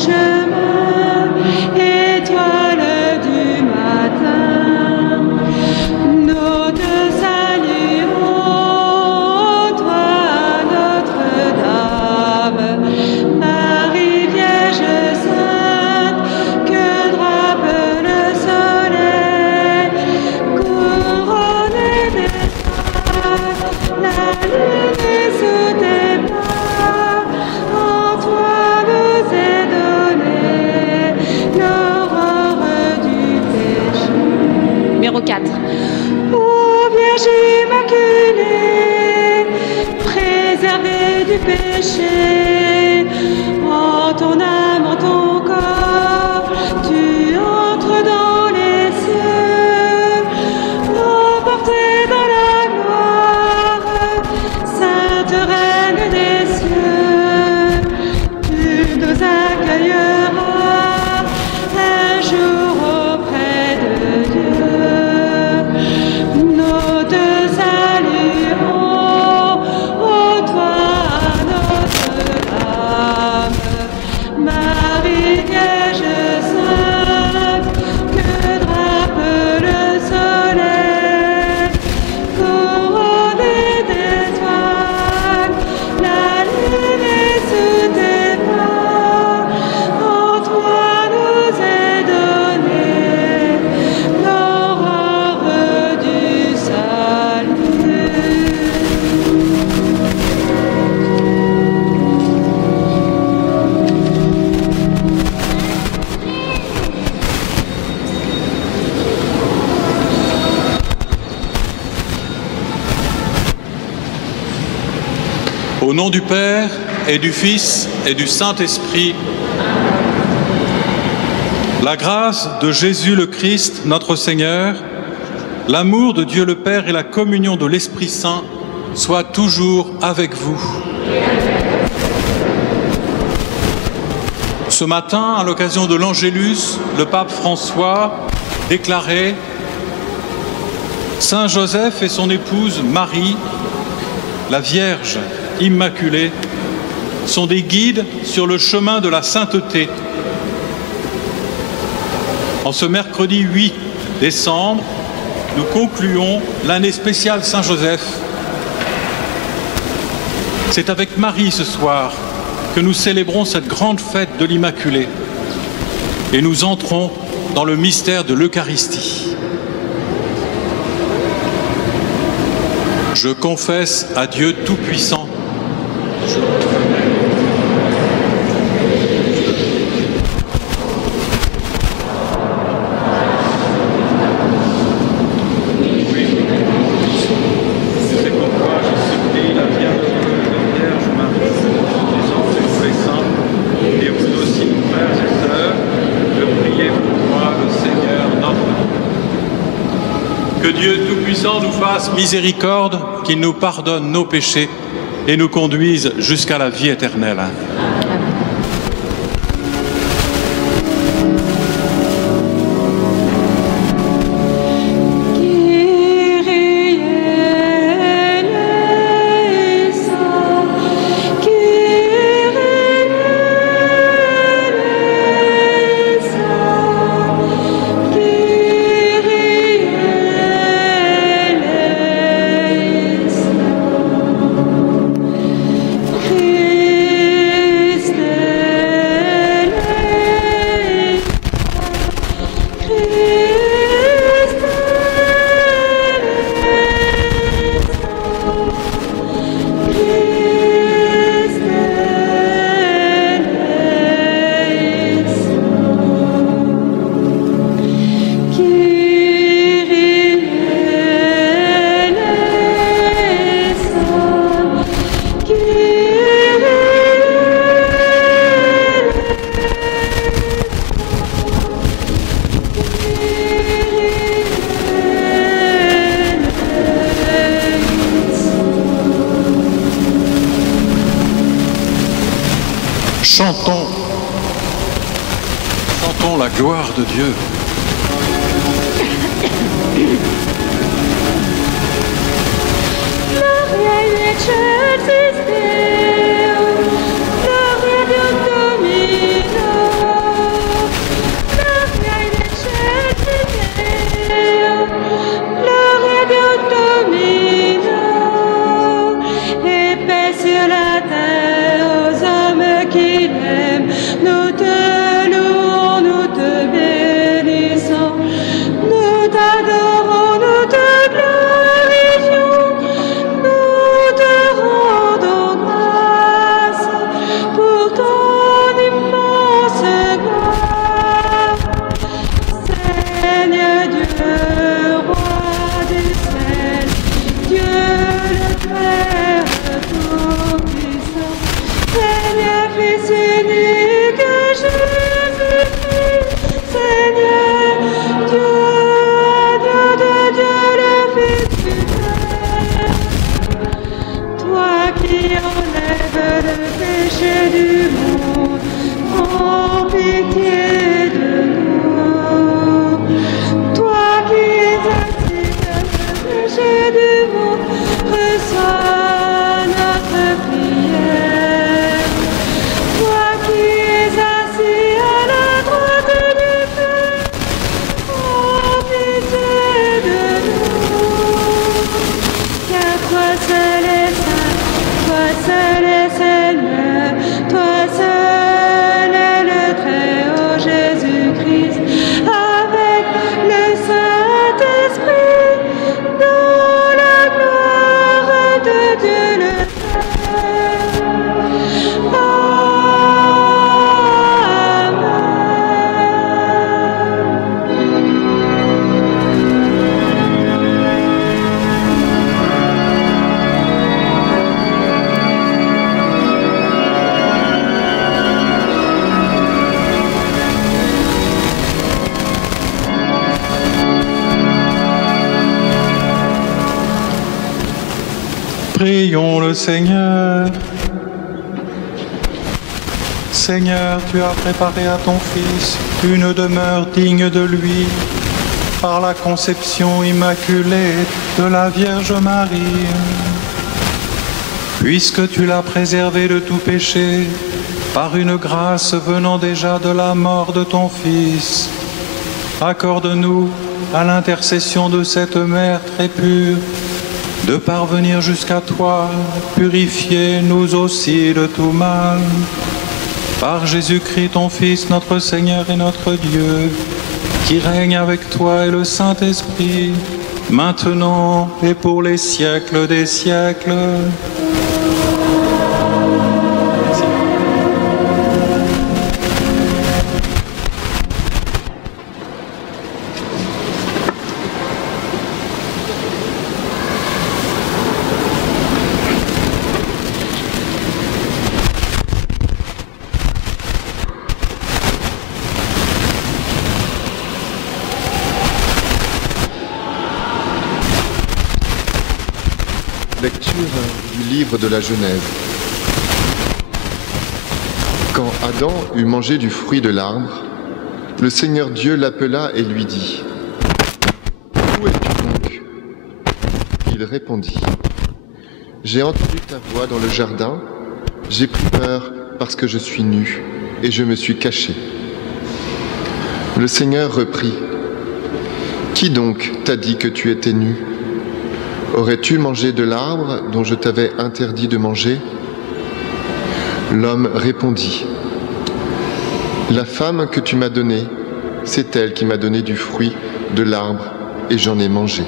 chemin, étoile du matin, nous te saluons, toi Notre-Dame, Marie Vierge sainte, que drape le soleil, couronnée d'étoiles, la lune est sous tes pas, en toi nous est donnée l'aurore du péché. Numéro 4. Ô Vierge Immaculée, préservée du péché, en ton âme, en ton corps, tu entres dans les cieux, emportée dans la gloire, Sainte Reine des cieux, tu nous accueilleras un jour auprès de Dieu. Nous te saluons, ô toi Notre-Dame, Marie Vierge sainte, que drape le soleil, couronnée d'étoiles, la lune est sous tes pas, en toi nous est donnée l'aurore du salut. Au nom du Père et du Fils et du Saint-Esprit, la grâce de Jésus le Christ, notre Seigneur, l'amour de Dieu le Père et la communion de l'Esprit Saint soient toujours avec vous. Ce matin, à l'occasion de l'Angélus, le pape François déclarait « Saint Joseph et son épouse Marie, la Vierge Immaculée, sont des guides sur le chemin de la sainteté. » En ce mercredi 8 décembre, nous concluons l'année spéciale Saint-Joseph. C'est avec Marie ce soir que nous célébrons cette grande fête de l'Immaculée et nous entrons dans le mystère de l'Eucharistie. Je confesse à Dieu Tout-Puissant. C'est pourquoi je supplie la Vierge Marie, les anges et tous les saints, et vous aussi, frères et sœurs, de prier pour moi, le Seigneur notre Dieu. Que Dieu Tout-Puissant nous fasse miséricorde, qu'il nous pardonne nos péchés et nous conduise jusqu'à la vie éternelle. Chantons la gloire de Dieu. Gloria in excelsis Deo, Gloria Deum Domino, Prions le Seigneur. Seigneur, tu as préparé à ton Fils une demeure digne de lui par la conception immaculée de la Vierge Marie. Puisque tu l'as préservé de tout péché par une grâce venant déjà de la mort de ton Fils, accorde-nous, à l'intercession de cette Mère très pure, de parvenir jusqu'à toi, purifier nous aussi de tout mal. Par Jésus-Christ, ton Fils, notre Seigneur et notre Dieu, qui règne avec toi et le Saint-Esprit, maintenant et pour les siècles des siècles. Lecture du livre de la Genèse. Quand Adam eut mangé du fruit de l'arbre, le Seigneur Dieu l'appela et lui dit : « Où es-tu donc ? » Il répondit : « J'ai entendu ta voix dans le jardin, j'ai pris peur parce que je suis nu et je me suis caché. » Le Seigneur reprit : « Qui donc t'a dit que tu étais nu ? Aurais-tu mangé de l'arbre dont je t'avais interdit de manger ? » L'homme répondit : « La femme que tu m'as donnée, c'est elle qui m'a donné du fruit de l'arbre et j'en ai mangé. »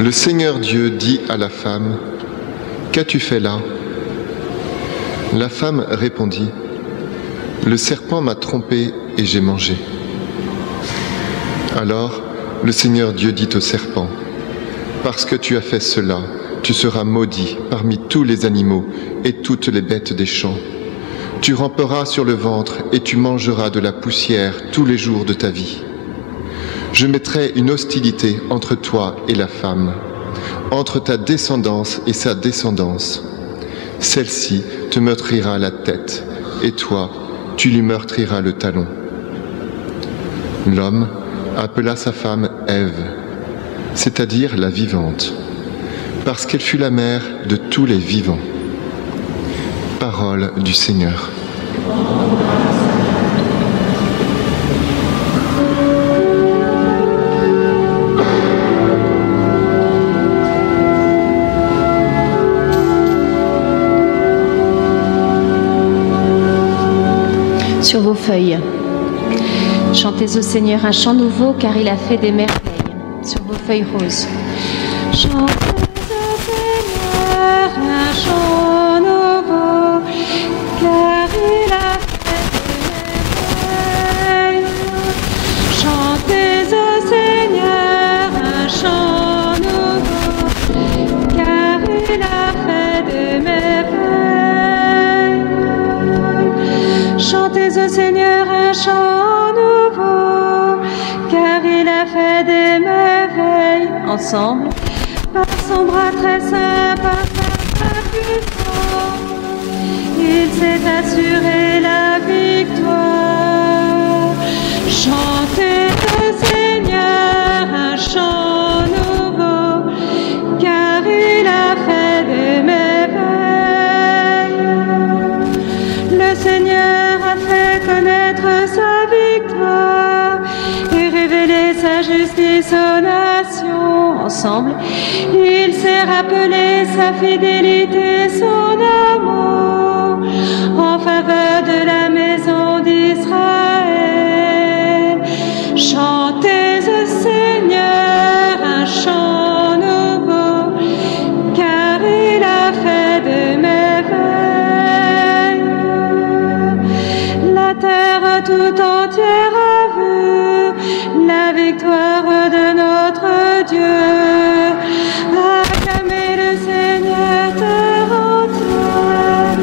Le Seigneur Dieu dit à la femme : « Qu'as-tu fait là ?» La femme répondit : « Le serpent m'a trompé et j'ai mangé. » Alors le Seigneur Dieu dit au serpent : « Parce que tu as fait cela, tu seras maudit parmi tous les animaux et toutes les bêtes des champs. Tu ramperas sur le ventre et tu mangeras de la poussière tous les jours de ta vie. Je mettrai une hostilité entre toi et la femme, entre ta descendance et sa descendance. Celle-ci te meurtrira la tête, et toi, tu lui meurtriras le talon. » L'homme appela sa femme Ève, c'est-à-dire la vivante, parce qu'elle fut la mère de tous les vivants. Parole du Seigneur. Sur vos feuilles, chantez au Seigneur un chant nouveau, car il a fait des merveilles. Sur vos feuilles roses. Chantez au Seigneur un chant nouveau, car il a fait des merveilles. Chantez au Seigneur un chant nouveau, car il a fait des merveilles. Chantez au Seigneur un chant nouveau, car il a fait des merveilles. Ensemble. Par son bras très saint, par sa main puissante, il s'est assuré la victoire. Chantez au Seigneur un chant nouveau, car il a fait des merveilles. Le Seigneur a fait connaître sa victoire et révélé sa justice aux nations. Ensemble. Il s'est rappelé sa fidélité, son amour en faveur de la maison d'Israël. Chantez au Seigneur un chant nouveau, car il a fait des merveilles. La terre tout entière a vu la victoire de notre Dieu. Acclamez le Seigneur terre entière,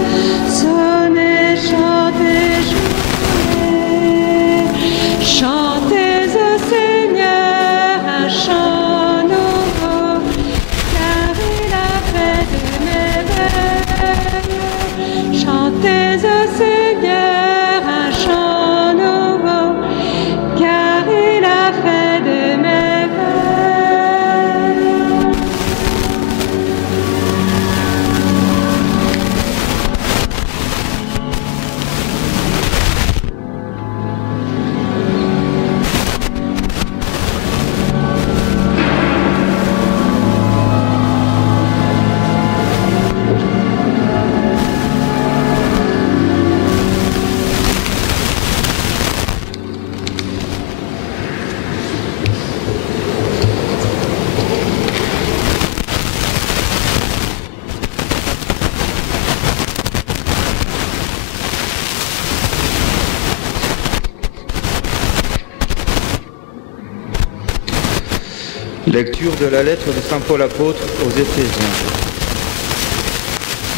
Lecture de la lettre de saint Paul apôtre aux Éphésiens.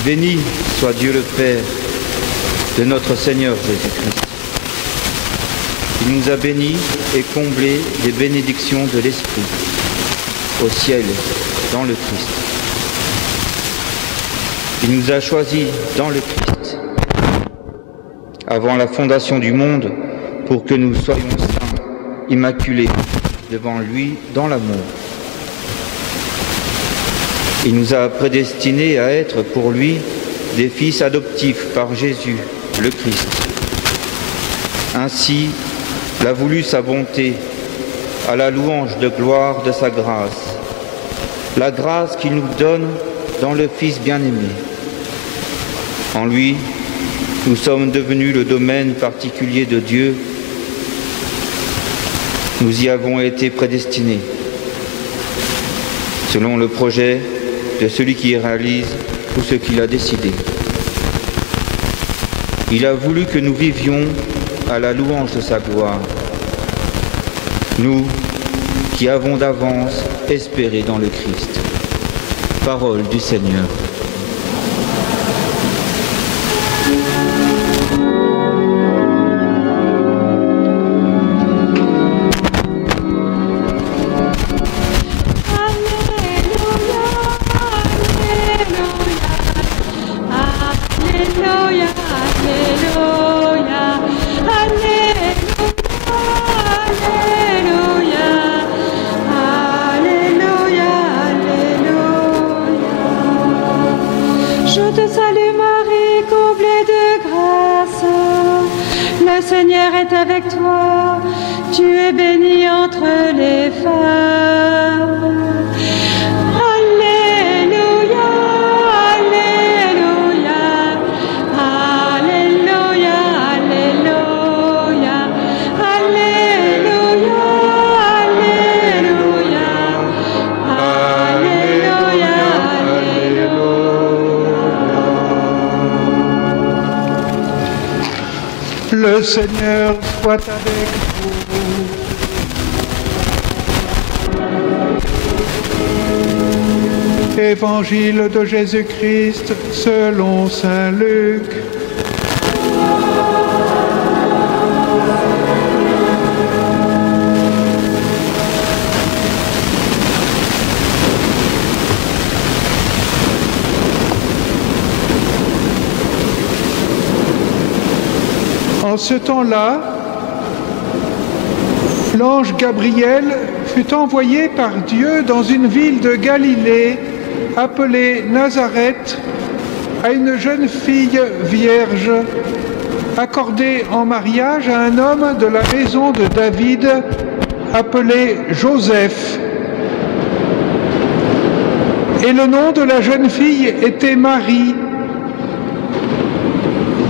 Béni soit Dieu le Père de notre Seigneur Jésus-Christ. Il nous a bénis et comblés des bénédictions de l'Esprit, au ciel, dans le Christ. Il nous a choisis dans le Christ, avant la fondation du monde, pour que nous soyons saints, immaculés, devant lui dans l'amour. Il nous a prédestinés à être pour lui des fils adoptifs par Jésus, le Christ. Ainsi l'a voulu sa bonté, à la louange de gloire de sa grâce, la grâce qu'il nous donne dans le Fils bien-aimé. En lui, nous sommes devenus le domaine particulier de Dieu. Nous y avons été prédestinés, selon le projet de celui qui réalise tout ce qu'il a décidé. Il a voulu que nous vivions à la louange de sa gloire, nous qui avons d'avance espéré dans le Christ. Parole du Seigneur. Le Seigneur soit avec vous. Évangile de Jésus-Christ selon saint Luc. En ce temps-là, l'ange Gabriel fut envoyé par Dieu dans une ville de Galilée appelée Nazareth à une jeune fille vierge accordée en mariage à un homme de la maison de David appelé Joseph. Et le nom de la jeune fille était Marie.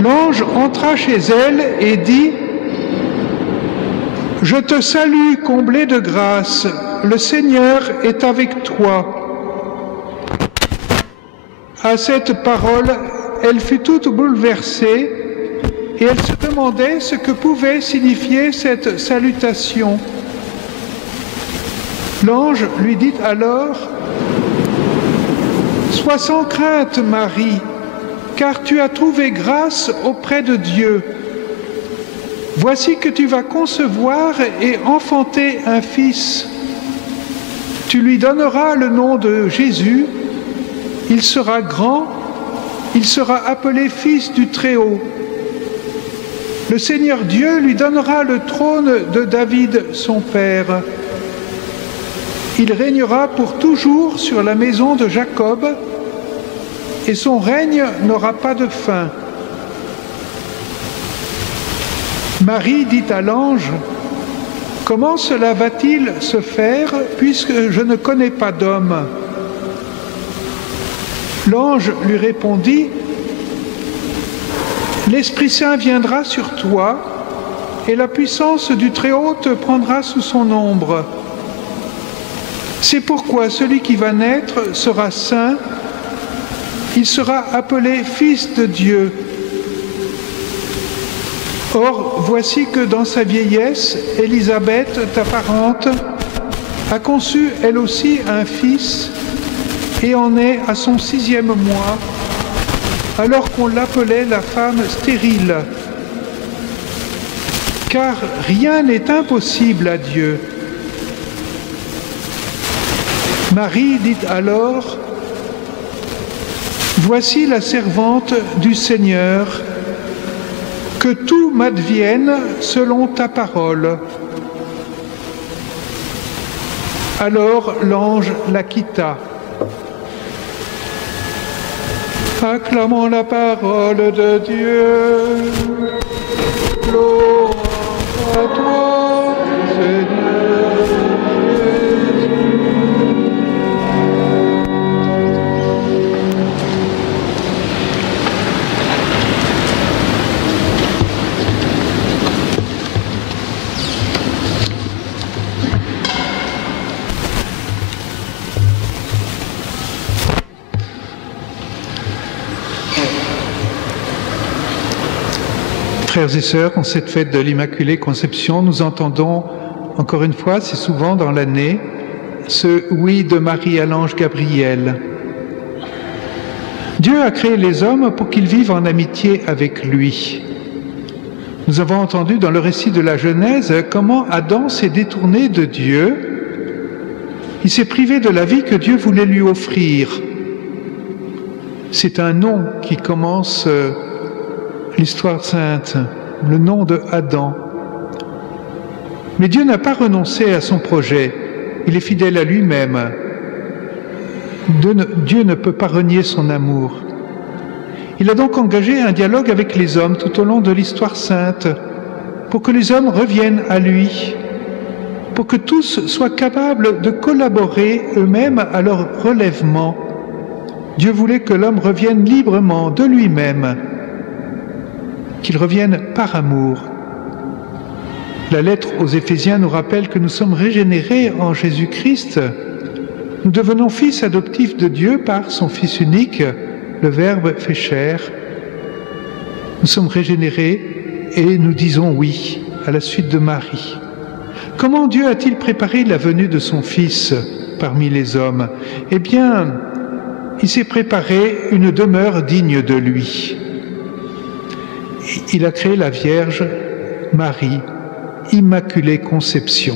L'ange entra chez elle et dit : « Je te salue, comblée de grâce, le Seigneur est avec toi. » À cette parole, elle fut toute bouleversée et elle se demandait ce que pouvait signifier cette salutation. L'ange lui dit alors : « Sois sans crainte, Marie, car tu as trouvé grâce auprès de Dieu. Voici que tu vas concevoir et enfanter un fils. Tu lui donneras le nom de Jésus. Il sera grand, il sera appelé Fils du Très-Haut. Le Seigneur Dieu lui donnera le trône de David, son père. Il régnera pour toujours sur la maison de Jacob, et son règne n'aura pas de fin. » Marie dit à l'ange : « Comment cela va-t-il se faire puisque je ne connais pas d'homme ?» L'ange lui répondit : « L'Esprit Saint viendra sur toi, et la puissance du Très-Haut te prendra sous son ombre. C'est pourquoi celui qui va naître sera saint. Il sera appelé Fils de Dieu. Or, voici que dans sa vieillesse, Élisabeth, ta parente, a conçu elle aussi un fils et en est à son 6e mois, alors qu'on l'appelait la femme stérile. Car rien n'est impossible à Dieu. Marie dit alors, « Voici la servante du Seigneur, que tout m'advienne selon ta parole. » Alors l'ange la quitta. Acclamons la parole de Dieu. Gloire à toi, Seigneur Jésus. Frères et sœurs, en cette fête de l'Immaculée Conception, nous entendons, encore une fois, c'est souvent dans l'année, ce oui de Marie à l'ange Gabriel. Dieu a créé les hommes pour qu'ils vivent en amitié avec lui. Nous avons entendu dans le récit de la Genèse comment Adam s'est détourné de Dieu. Il s'est privé de la vie que Dieu voulait lui offrir. C'est un nom qui commence l'histoire sainte, le nom de Adam. Mais Dieu n'a pas renoncé à son projet. Il est fidèle à lui-même. Dieu ne peut pas renier son amour. Il a donc engagé un dialogue avec les hommes tout au long de l'histoire sainte, pour que les hommes reviennent à lui, pour que tous soient capables de collaborer eux-mêmes à leur relèvement. Dieu voulait que l'homme revienne librement de lui-même, qu'il revienne par amour. La lettre aux Éphésiens nous rappelle que nous sommes régénérés en Jésus-Christ. Nous devenons fils adoptifs de Dieu par son Fils unique, le Verbe fait chair. Nous sommes régénérés et nous disons oui à la suite de Marie. Comment Dieu a-t-il préparé la venue de son Fils parmi les hommes? Eh bien, il s'est préparé une demeure digne de lui. Il a créé la Vierge Marie, Immaculée Conception,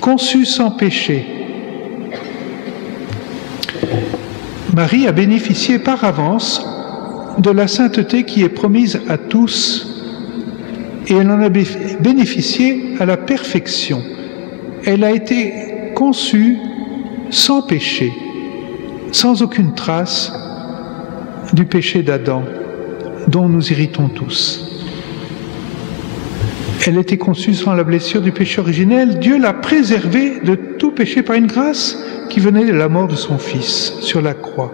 conçue sans péché. Marie a bénéficié par avance de la sainteté qui est promise à tous et elle en a bénéficié à la perfection. Elle a été conçue sans péché, sans aucune trace du péché d'Adam, dont nous héritons tous. Elle était conçue sans la blessure du péché originel. Dieu l'a préservée de tout péché par une grâce qui venait de la mort de son Fils sur la croix.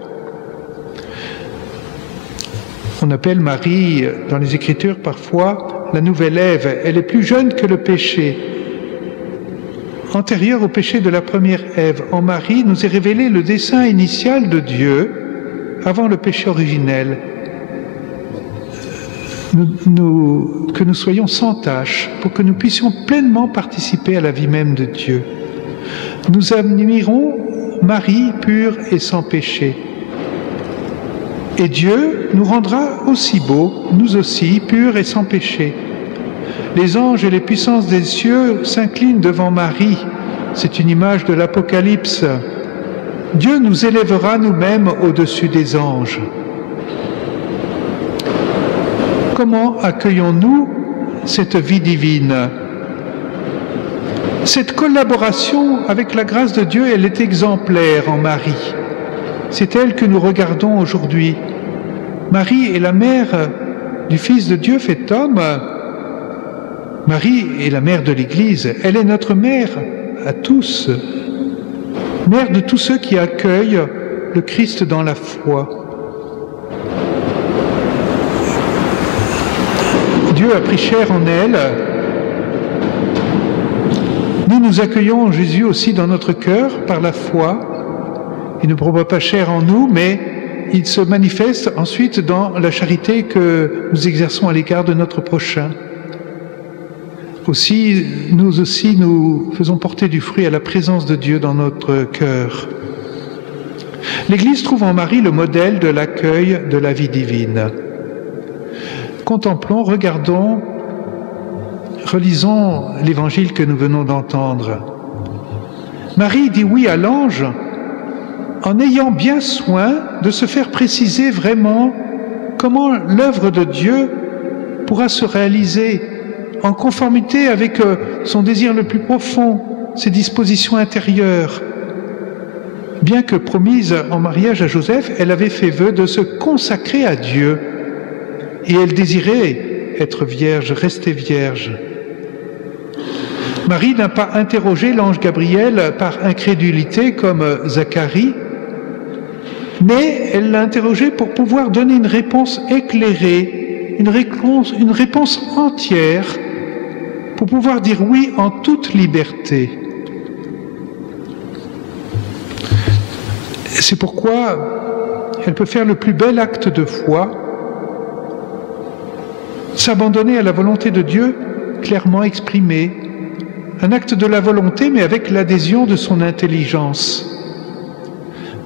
On appelle Marie, dans les Écritures parfois, la nouvelle Ève. Elle est plus jeune que le péché. Antérieure au péché de la première Ève, en Marie nous est révélé le dessein initial de Dieu avant le péché originel. Que nous soyons sans tache, pour que nous puissions pleinement participer à la vie même de Dieu. Nous admirons Marie pure et sans péché. Et Dieu nous rendra aussi beaux, nous aussi, purs et sans péché. Les anges et les puissances des cieux s'inclinent devant Marie. C'est une image de l'Apocalypse. Dieu nous élèvera nous-mêmes au-dessus des anges. Comment accueillons-nous cette vie divine? Cette collaboration avec la grâce de Dieu, elle est exemplaire en Marie. C'est elle que nous regardons aujourd'hui. Marie est la mère du Fils de Dieu fait homme. Marie est la mère de l'Église. Elle est notre mère à tous. Mère de tous ceux qui accueillent le Christ dans la foi. Dieu a pris chair en elle. Nous accueillons Jésus aussi dans notre cœur par la foi. Il ne prend pas chair en nous, mais il se manifeste ensuite dans la charité que nous exerçons à l'égard de notre prochain. Aussi, nous faisons porter du fruit à la présence de Dieu dans notre cœur. L'Église trouve en Marie le modèle de l'accueil de la vie divine. Contemplons, regardons, relisons l'évangile que nous venons d'entendre. Marie dit oui à l'ange en ayant bien soin de se faire préciser vraiment comment l'œuvre de Dieu pourra se réaliser en conformité avec son désir le plus profond, ses dispositions intérieures. Bien que promise en mariage à Joseph, elle avait fait vœu de se consacrer à Dieu et elle désirait être vierge, rester vierge. Marie n'a pas interrogé l'ange Gabriel par incrédulité comme Zacharie, mais elle l'a interrogé pour pouvoir donner une réponse éclairée, une réponse entière, pour pouvoir dire oui en toute liberté. C'est pourquoi elle peut faire le plus bel acte de foi, s'abandonner à la volonté de Dieu clairement exprimée, un acte de la volonté mais avec l'adhésion de son intelligence.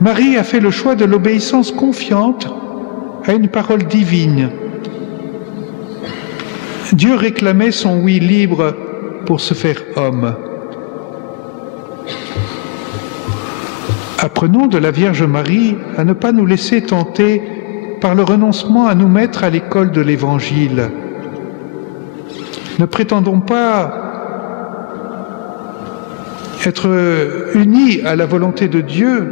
Marie a fait le choix de l'obéissance confiante à une parole divine. Dieu réclamait son oui libre pour se faire homme. Apprenons de la Vierge Marie à ne pas nous laisser tenter par le renoncement à nous mettre à l'école de l'Évangile. Ne prétendons pas être unis à la volonté de Dieu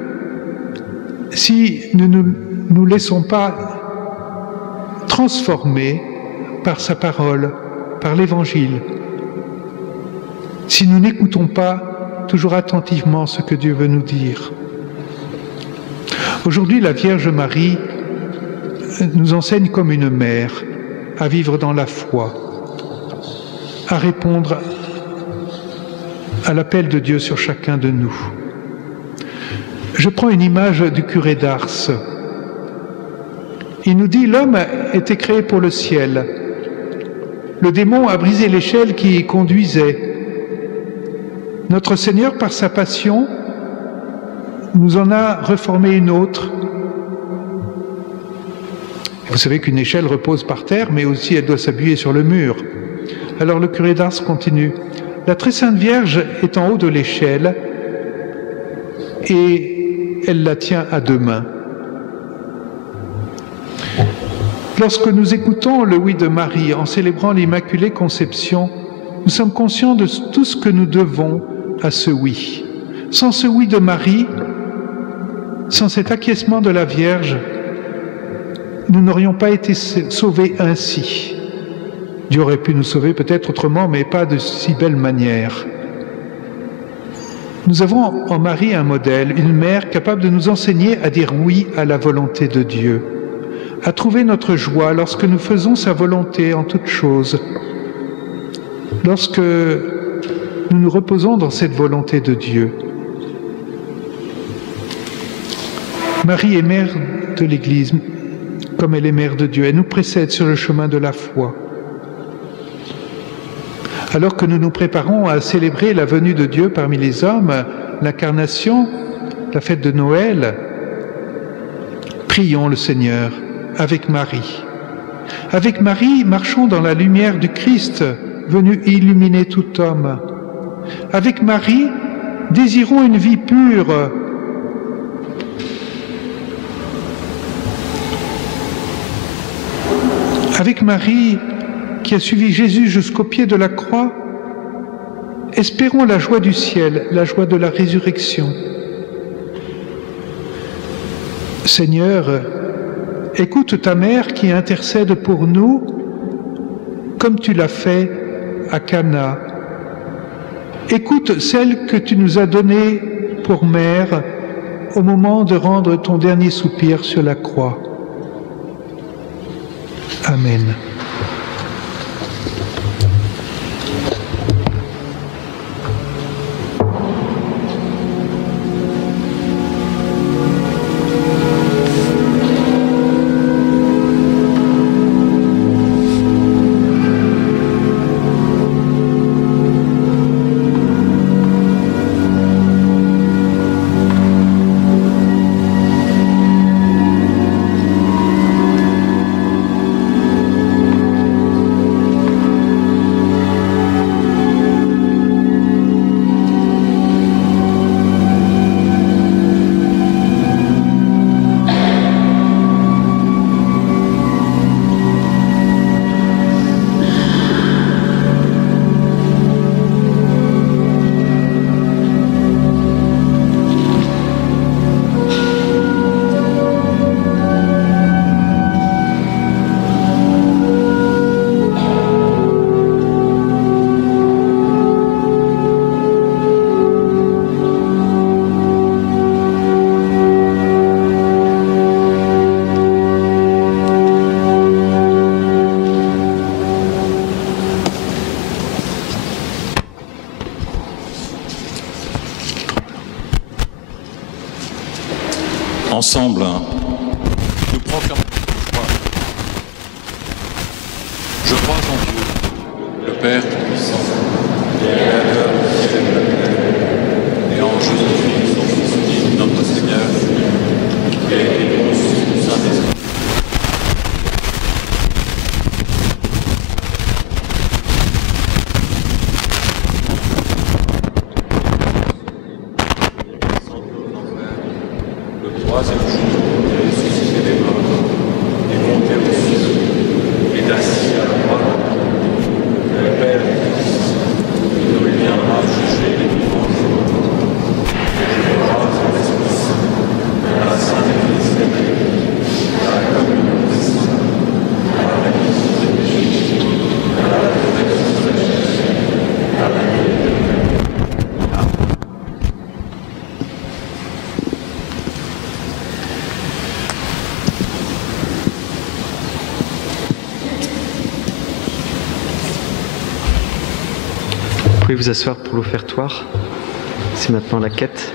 si nous ne nous laissons pas transformer par sa parole, par l'Évangile, si nous n'écoutons pas toujours attentivement ce que Dieu veut nous dire. Aujourd'hui, la Vierge Marie nous enseigne comme une mère à vivre dans la foi, à répondre à l'appel de Dieu sur chacun de nous. Je prends une image du curé d'Ars. Il nous dit « L'homme a été créé pour le ciel. Le démon a brisé l'échelle qui y conduisait. Notre Seigneur, par sa passion, nous en a reformé une autre. Vous savez qu'une échelle repose par terre, mais aussi elle doit s'appuyer sur le mur. Alors le curé d'Ars continue. La très sainte Vierge est en haut de l'échelle et elle la tient à deux mains. Lorsque nous écoutons le oui de Marie en célébrant l'Immaculée Conception, nous sommes conscients de tout ce que nous devons à ce oui. Sans ce oui de Marie, sans cet acquiescement de la Vierge, nous n'aurions pas été sauvés ainsi. Dieu aurait pu nous sauver peut-être autrement, mais pas de si belle manière. Nous avons en Marie un modèle, une mère capable de nous enseigner à dire oui à la volonté de Dieu, à trouver notre joie lorsque nous faisons sa volonté en toutes choses, lorsque nous nous reposons dans cette volonté de Dieu. Marie est mère de l'Église, comme elle est mère de Dieu. Elle nous précède sur le chemin de la foi. Alors que nous nous préparons à célébrer la venue de Dieu parmi les hommes, l'incarnation, la fête de Noël, prions le Seigneur avec Marie. Avec Marie, marchons dans la lumière du Christ, venu illuminer tout homme. Avec Marie, désirons une vie pure. Avec Marie, qui a suivi Jésus jusqu'au pied de la croix, espérons la joie du ciel, la joie de la résurrection. Seigneur, écoute ta mère qui intercède pour nous, comme tu l'as fait à Cana. Écoute celle que tu nous as donnée pour mère au moment de rendre ton dernier soupir sur la croix. Amen. Ensemble, nous proclamons notre foi. Je crois en Dieu, le Père Tout-Puissant, Créateur du ciel et de la terre, et en Jésus-Christ, son Fils unique, notre Seigneur, qui a été conçu du Saint-Esprit. Troisième jour, il est ressuscité des morts, et monté aux cieux, et est assis à la droite du Père Tout-Puissant, d'où il viendra juger les vivants et les morts. Et je crois en l'Esprit Saint, à la Sainte Église catholique, à la communion des saints, à la rémission des péchés, à la résurrection de la chair, à la vie éternelle. Amen. Vous pouvez vous asseoir pour l'offertoire. C'est maintenant la quête.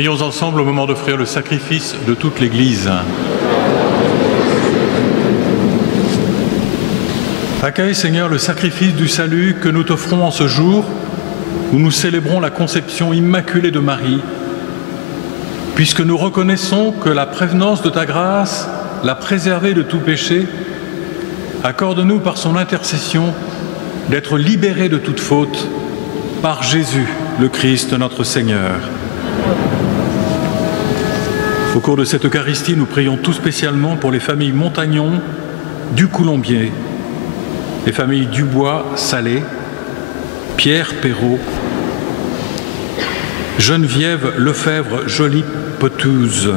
Prions ensemble au moment d'offrir le sacrifice de toute l'Église. Accueille, Seigneur, le sacrifice du salut que nous t'offrons en ce jour où nous célébrons la conception immaculée de Marie, puisque nous reconnaissons que la prévenance de ta grâce l'a préservée de tout péché. Accorde-nous par son intercession d'être libérés de toute faute par Jésus, le Christ, notre Seigneur. Au cours de cette Eucharistie, nous prions tout spécialement pour les familles Montagnon, du Coulombier, les familles Dubois, Salé, Pierre Perrault, Geneviève Lefebvre, Jolie Potouze.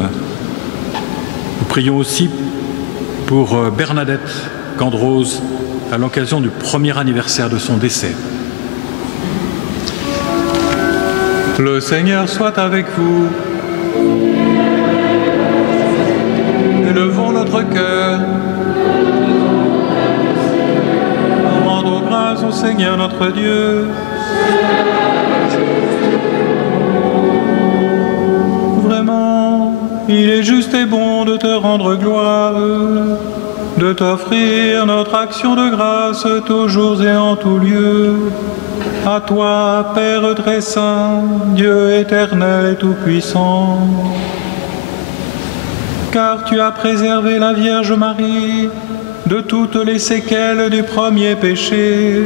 Nous prions aussi pour Bernadette Candrose à l'occasion du premier anniversaire de son décès. Le Seigneur soit avec vous. Élevons notre cœur. Rendons grâce au Seigneur notre Dieu. Vraiment, il est juste et bon de te rendre gloire, de t'offrir notre action de grâce toujours et en tout lieu. À toi, Père très saint, Dieu éternel et tout-puissant, car tu as préservé la Vierge Marie de toutes les séquelles du premier péché,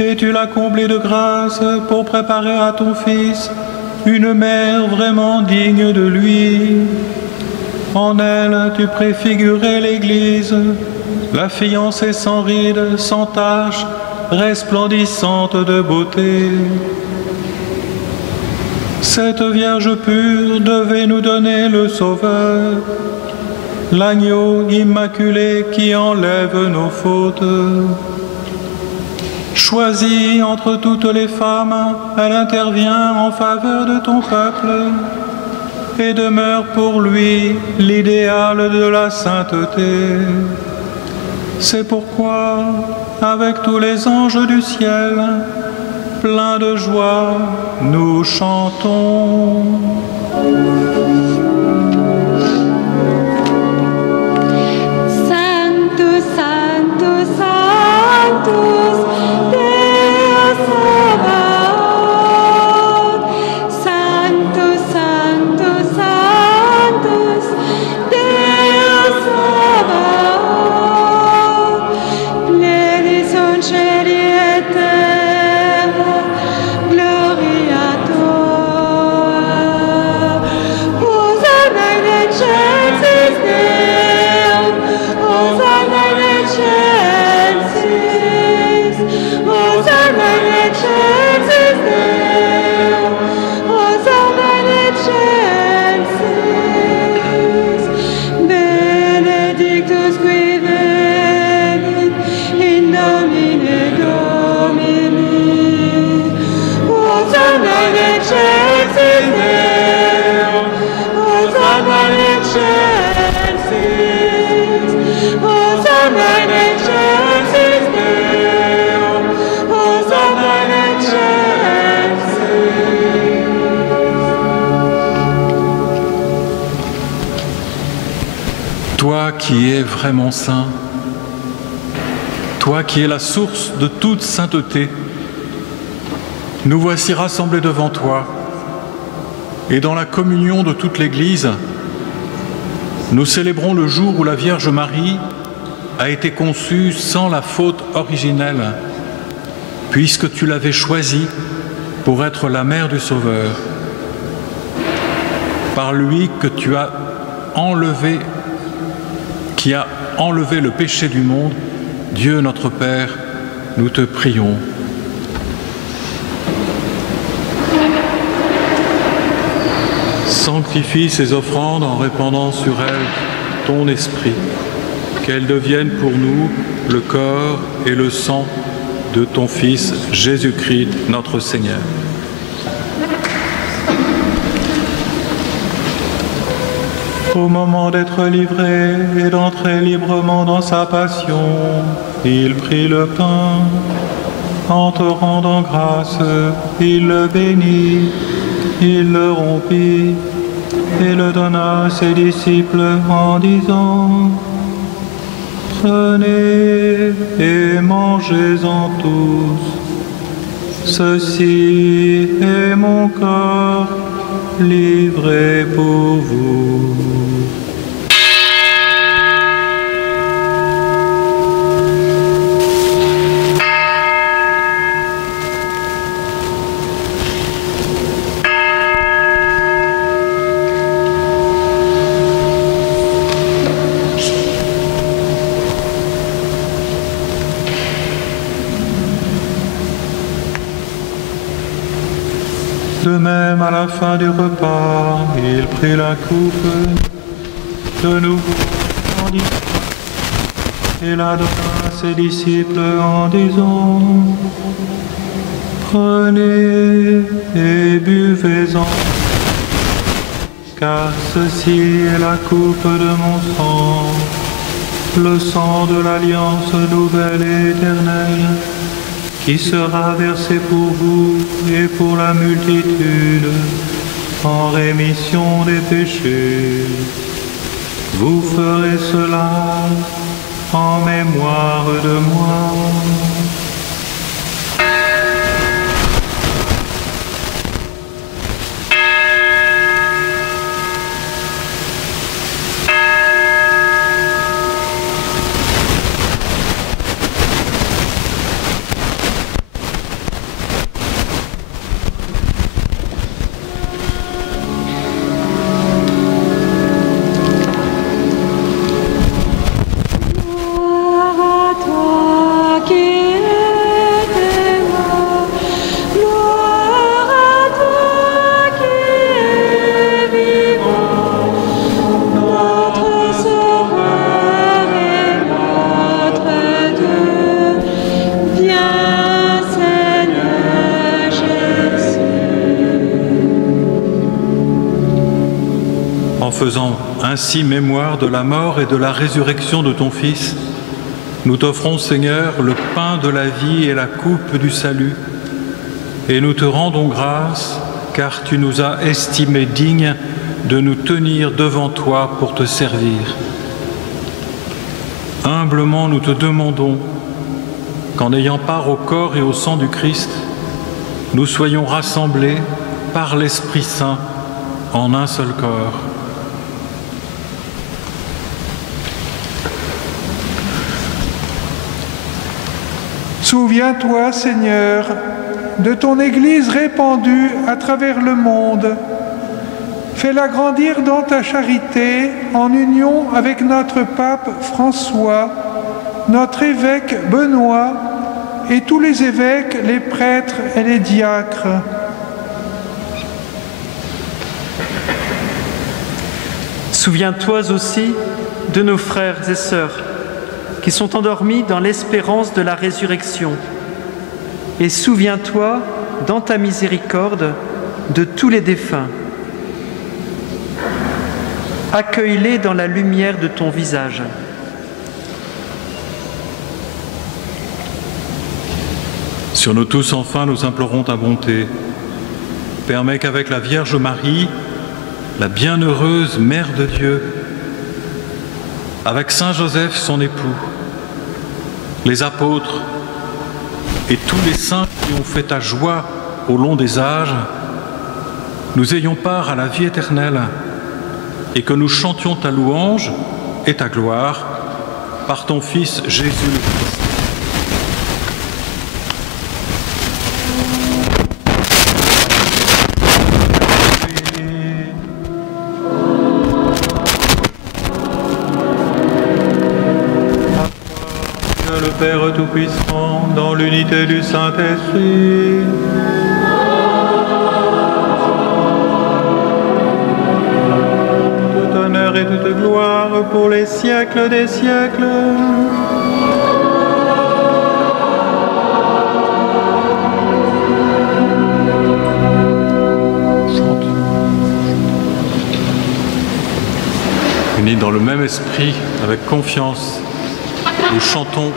et tu l'as comblée de grâce pour préparer à ton Fils une mère vraiment digne de lui. En elle, tu préfigurais l'Église, la fiancée sans rides, sans tache, resplendissante de beauté. Cette Vierge pure devait nous donner le Sauveur, l'agneau immaculé qui enlève nos fautes. Choisie entre toutes les femmes, elle intervient en faveur de ton peuple et demeure pour lui l'idéal de la sainteté. C'est pourquoi, avec tous les anges du ciel, pleins de joie, nous chantons. Sanctus, Sanctus, Sanctus, Deus Sabaoth. Sanctus, Sanctus, Sanctus, Deus Sabaoth. Plenius in caeli et terra, gloria tua. Hosanna in excelsis Deo, Hosanna in excelsis, Hosanna in excelsis Deo, Hosanna in excelsis. Benedictus qui venit in nomine Domini. Hosanna in excelsis Deo, Hosanna in excelsis, Hosanna in excelsis Deo, Hosanna in excelsis. Toi qui es vraiment saint, toi qui es la source de toute sainteté, nous voici rassemblés devant toi, et dans la communion de toute l'Église, nous célébrons le jour où la Vierge Marie a été conçue sans la faute originelle, puisque tu l'avais choisie pour être la mère du Sauveur. Par lui que tu as enlevé, qui a enlevé le péché du monde, Dieu notre Père, nous te prions. Sanctifie ces offrandes en répandant sur elles ton esprit, qu'elles deviennent pour nous le corps et le sang de ton Fils Jésus-Christ, notre Seigneur. Au moment d'être livré et d'entrer librement dans sa passion, il prit le pain. En te rendant grâce, il le bénit Il le rompit et le donna à ses disciples en disant: Prenez et mangez-en tous. Ceci est mon corps livré pour vous. De même, à la fin du repas, il prit la coupe de nouveau en disant, et la donna à ses disciples en disant: Prenez et buvez-en, car ceci est la coupe de mon sang, le sang de l'alliance nouvelle et éternelle, qui sera versé pour vous et pour la multitude en rémission des péchés. Vous ferez cela en mémoire de moi. Faisant ainsi mémoire de la mort et de la résurrection de ton Fils, nous t'offrons, Seigneur, le pain de la vie et la coupe du salut, et nous te rendons grâce, car tu nous as estimés dignes de nous tenir devant toi pour te servir. Humblement, nous te demandons qu'en ayant part au corps et au sang du Christ, nous soyons rassemblés par l'Esprit Saint en un seul corps. Souviens-toi, Seigneur, de ton Église répandue à travers le monde. Fais-la grandir dans ta charité en union avec notre pape François, notre évêque Benoît et tous les évêques, les prêtres et les diacres. Souviens-toi aussi de nos frères et sœurs qui sont endormis dans l'espérance de la résurrection. Et souviens-toi, dans ta miséricorde, de tous les défunts. Accueille-les dans la lumière de ton visage. Sur nous tous, enfin, nous implorons ta bonté. Permets qu'avec la Vierge Marie, la bienheureuse Mère de Dieu, avec Saint Joseph, son époux, les apôtres et tous les saints qui ont fait ta joie au long des âges, nous ayons part à la vie éternelle et que nous chantions ta louange et ta gloire par ton Fils Jésus le Christ. Père Tout-Puissant, dans l'unité du Saint-Esprit. Tout honneur et toute gloire pour les siècles des siècles. Chante. Unis dans le même esprit, avec confiance, nous chantons.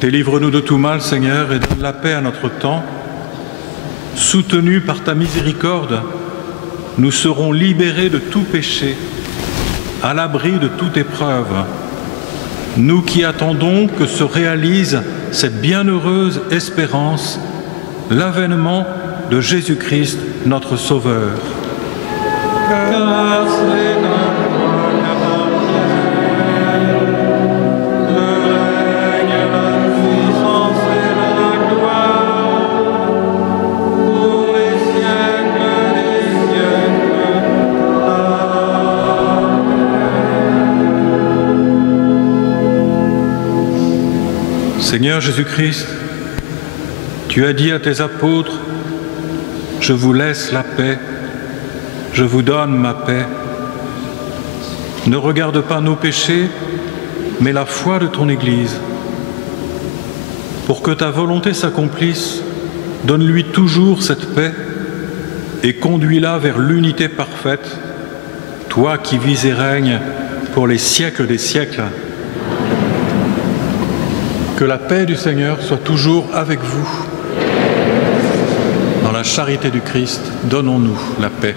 Délivre-nous de tout mal, Seigneur, et donne la paix à notre temps. Soutenus par ta miséricorde, nous serons libérés de tout péché, à l'abri de toute épreuve. Nous qui attendons que se réalise cette bienheureuse espérance, l'avènement de Jésus-Christ, notre Sauveur. Car c'est à toi qu'appartiennent le règne, la puissance et la gloire pour les siècles des siècles. Amen. Seigneur Jésus-Christ, tu as dit à tes apôtres, « Je vous laisse la paix, je vous donne ma paix. Ne regarde pas nos péchés, mais la foi de ton Église. Pour que ta volonté s'accomplisse, donne-lui toujours cette paix et conduis-la vers l'unité parfaite, toi qui vis et règnes pour les siècles des siècles. » Que la paix du Seigneur soit toujours avec vous. Dans la charité du Christ, donnons-nous la paix.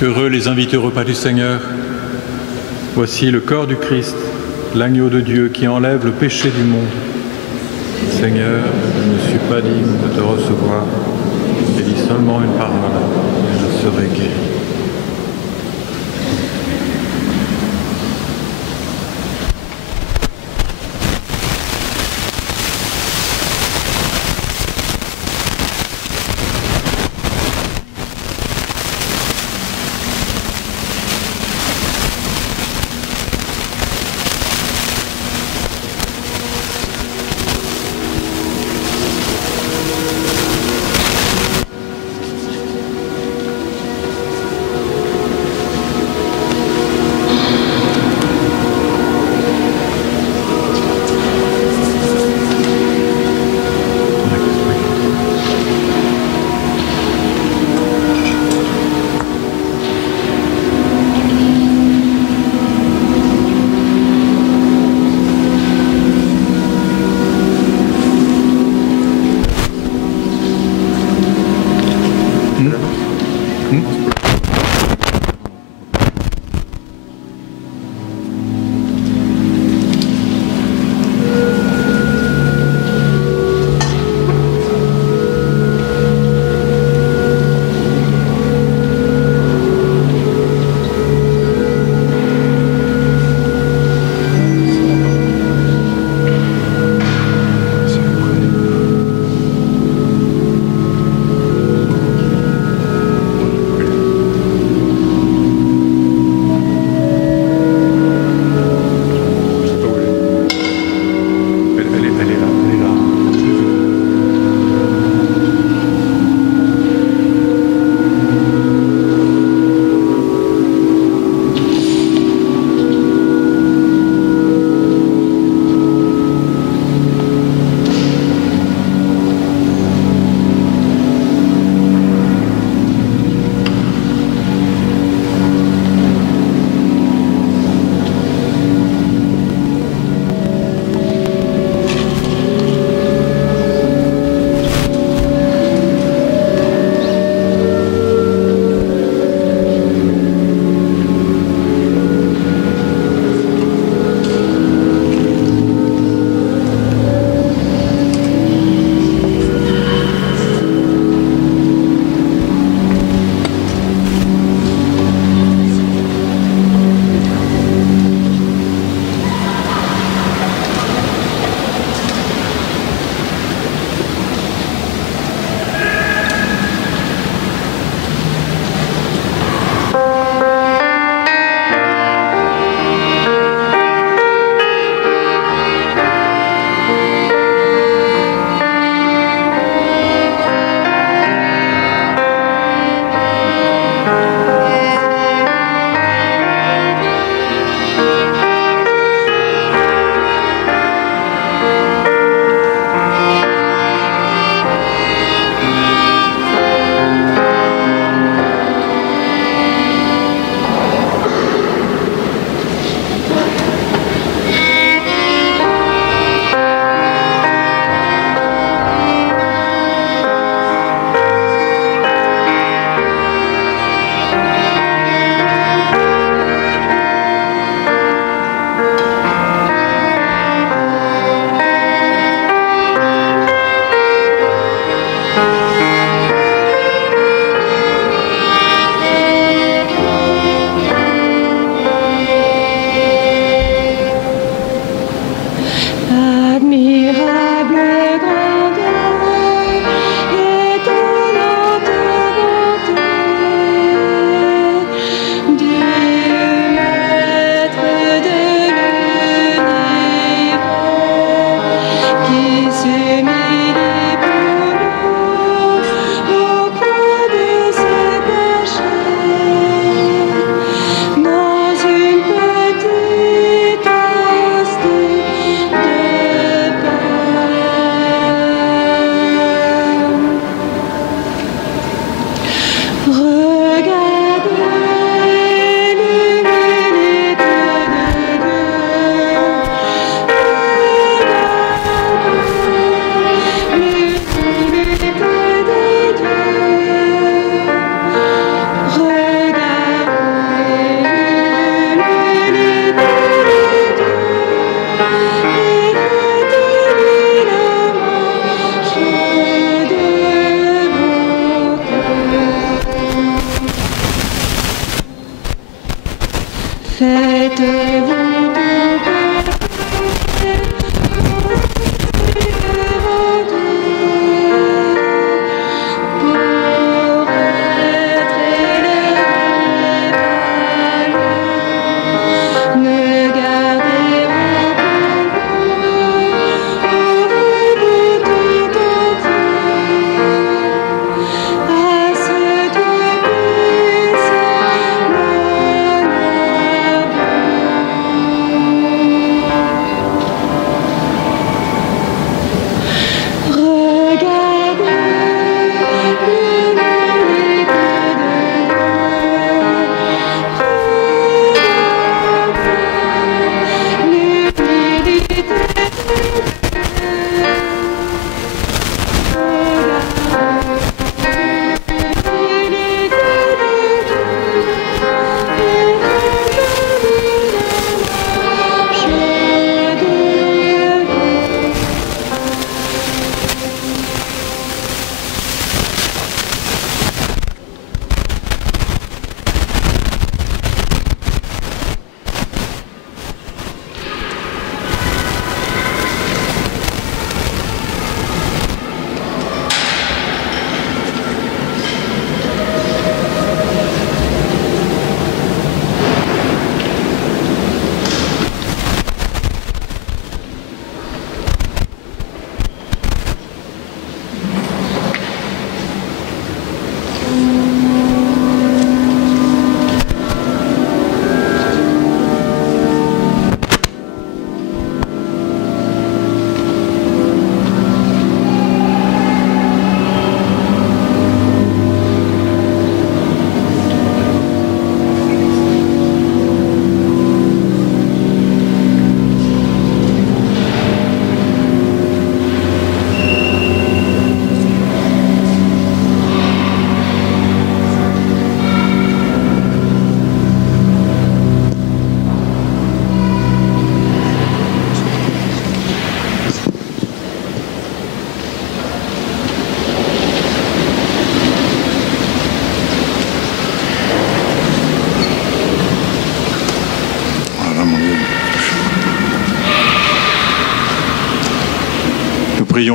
Heureux les invités au repas du Seigneur. Voici le corps du Christ, l'agneau de Dieu qui enlève le péché du monde. Seigneur, je ne suis pas digne de te recevoir, mais dis seulement une parole et je serai guéri.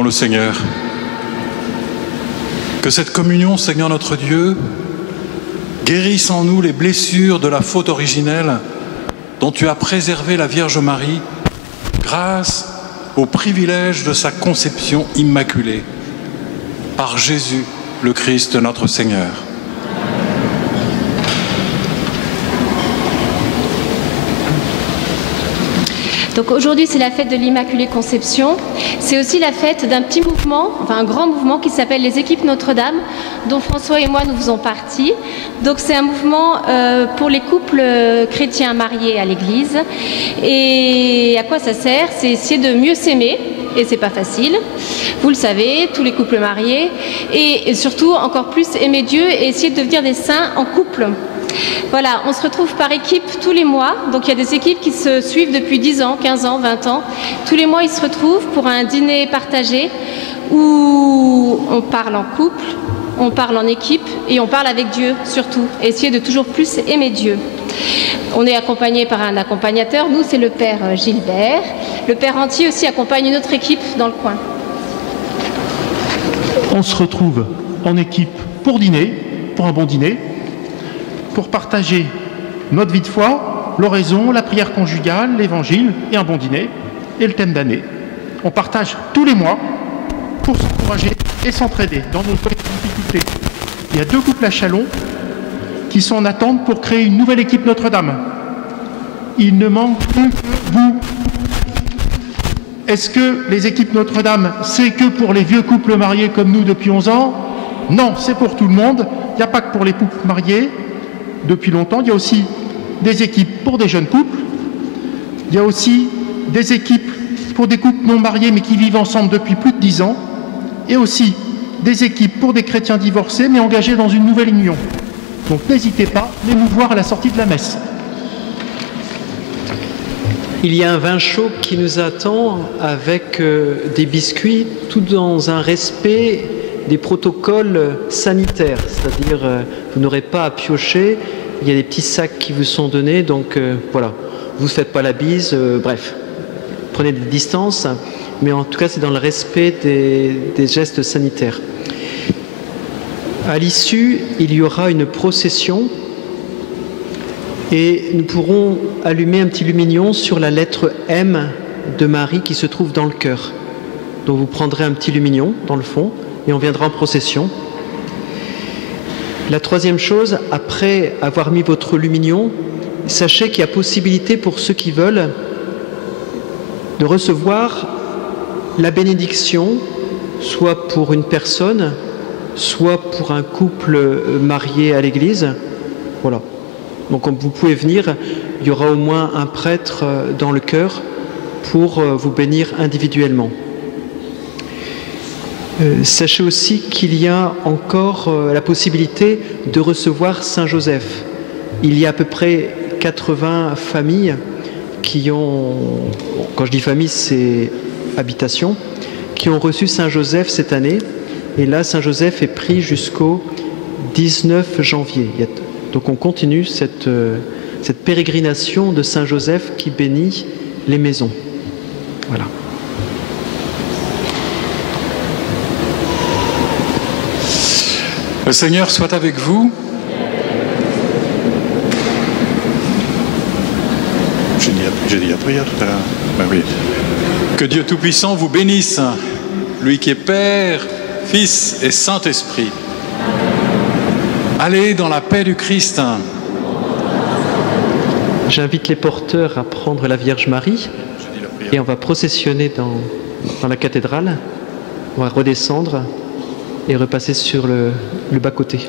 Prions le Seigneur. Que cette communion, Seigneur notre Dieu, guérisse en nous les blessures de la faute originelle dont tu as préservé la Vierge Marie grâce au privilège de sa conception immaculée. Par Jésus, le Christ notre Seigneur. Donc aujourd'hui, c'est la fête de l'Immaculée Conception. C'est aussi la fête d'un petit mouvement, enfin un grand mouvement qui s'appelle les Équipes Notre-Dame, dont François et moi nous faisons partie. Donc c'est un mouvement pour les couples chrétiens mariés à l'Église. Et à quoi ça sert? C'est essayer de mieux s'aimer. Et c'est pas facile, vous le savez, tous les couples mariés, et surtout encore plus aimer Dieu et essayer de devenir des saints en couple. Voilà, on se retrouve par équipe tous les mois, donc il y a des équipes qui se suivent depuis 10 ans, 15 ans, 20 ans. Tous les mois, ils se retrouvent pour un dîner partagé où on parle en couple, on parle en équipe et on parle avec Dieu surtout, et essayer de toujours plus aimer Dieu. On est accompagné par un accompagnateur, nous c'est le Père Gilbert. Le Père Entier aussi accompagne une autre équipe dans le coin. On se retrouve en équipe pour dîner, pour un bon dîner, pour partager notre vie de foi, l'oraison, la prière conjugale, l'évangile et un bon dîner, et le thème d'année. On partage tous les mois pour s'encourager et s'entraider dans nos difficultés. Il y a 2 couples à Châlons qui sont en attente pour créer une nouvelle équipe Notre-Dame. Il ne manque plus que vous. Est-ce que les équipes Notre-Dame, c'est que pour les vieux couples mariés comme nous depuis 11 ans? Non, c'est pour tout le monde. Il n'y a pas que pour les couples mariés depuis longtemps. Il y a aussi des équipes pour des jeunes couples. Il y a aussi des équipes pour des couples non mariés mais qui vivent ensemble depuis plus de 10 ans. Et aussi des équipes pour des chrétiens divorcés mais engagés dans une nouvelle union. Donc n'hésitez pas, venez nous voir à la sortie de la messe. Il y a un vin chaud qui nous attend avec des biscuits, tout dans un respect des protocoles sanitaires. C'est-à-dire, vous n'aurez pas à piocher, il y a des petits sacs qui vous sont donnés, donc voilà, vous ne faites pas la bise, bref, prenez des distances, mais en tout cas c'est dans le respect des gestes sanitaires. À l'issue, il y aura une procession et nous pourrons allumer un petit lumignon sur la lettre M de Marie qui se trouve dans le cœur. Donc vous prendrez un petit lumignon dans le fond et on viendra en procession. La troisième chose, après avoir mis votre lumignon, sachez qu'il y a possibilité pour ceux qui veulent de recevoir la bénédiction, soit pour une personne, soit pour un couple marié à l'église. Voilà. Donc vous pouvez venir, il y aura au moins un prêtre dans le chœur pour vous bénir individuellement. Sachez aussi qu'il y a encore la possibilité de recevoir Saint Joseph. Il y a à peu près 80 familles qui ont, quand je dis famille, c'est habitation, qui ont reçu Saint Joseph cette année. Et là, Saint Joseph est pris jusqu'au 19 janvier. Donc on continue cette pérégrination de Saint Joseph qui bénit les maisons. Voilà. Le Seigneur soit avec vous. J'ai dit la prière tout à l'heure. Ben oui. Que Dieu Tout-Puissant vous bénisse, lui qui est Père, Fils et Saint-Esprit. Allez dans la paix du Christ. J'invite les porteurs à prendre la Vierge Marie et on va processionner dans la cathédrale. On va redescendre et repasser sur le bas-côté.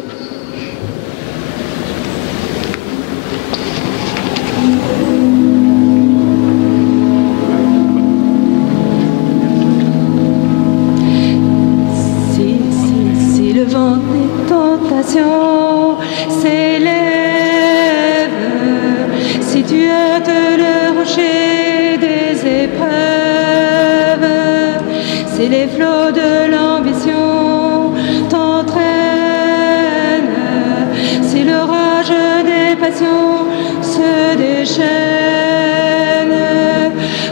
Si le vent des tentations s'élève, si tu heurtes le rocher des épreuves, si les flots de l'ambition t'entraînent, si l'orage des passions se déchaîne,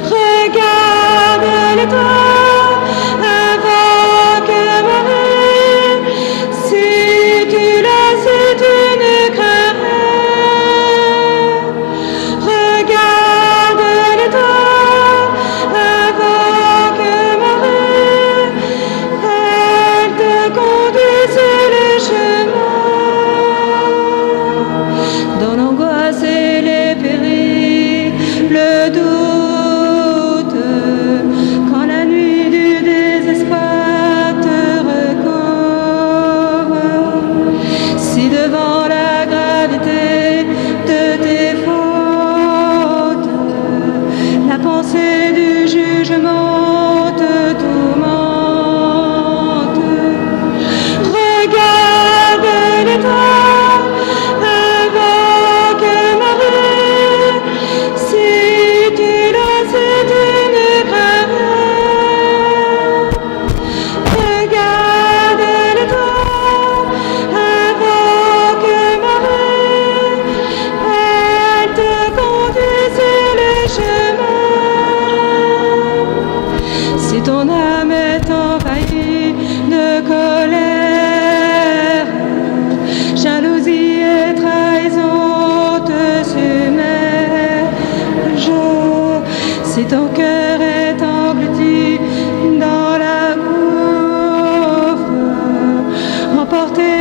regarde l'étoile, emporté